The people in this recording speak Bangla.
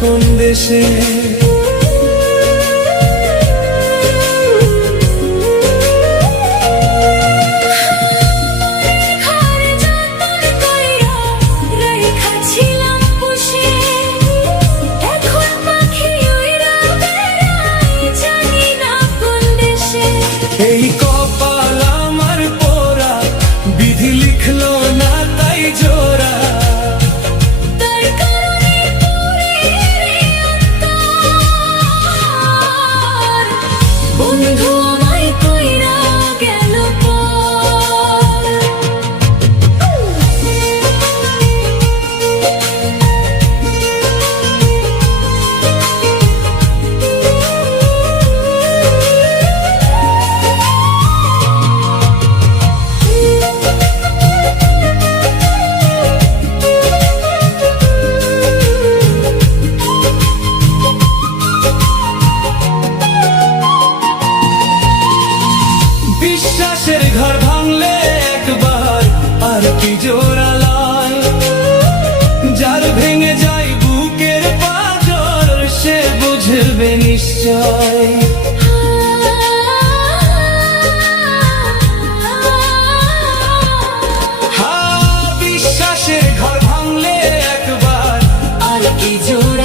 কোন দেশে। এই কপাল আমার পোড়া, বিধি লিখলো না তাই জোড়া। তার কারণে বন্ধু আমায় কইরা গেল পর। বিশ্বাসের ঘর ভাঙলে একবার আর কি জোড়া লয়। যার ভেঙে যায় বুকের পাঁজর সে বুঝবে নিশ্চয়। বিশ্বাসের ঘর ভাঙলে একবার আর কি জোর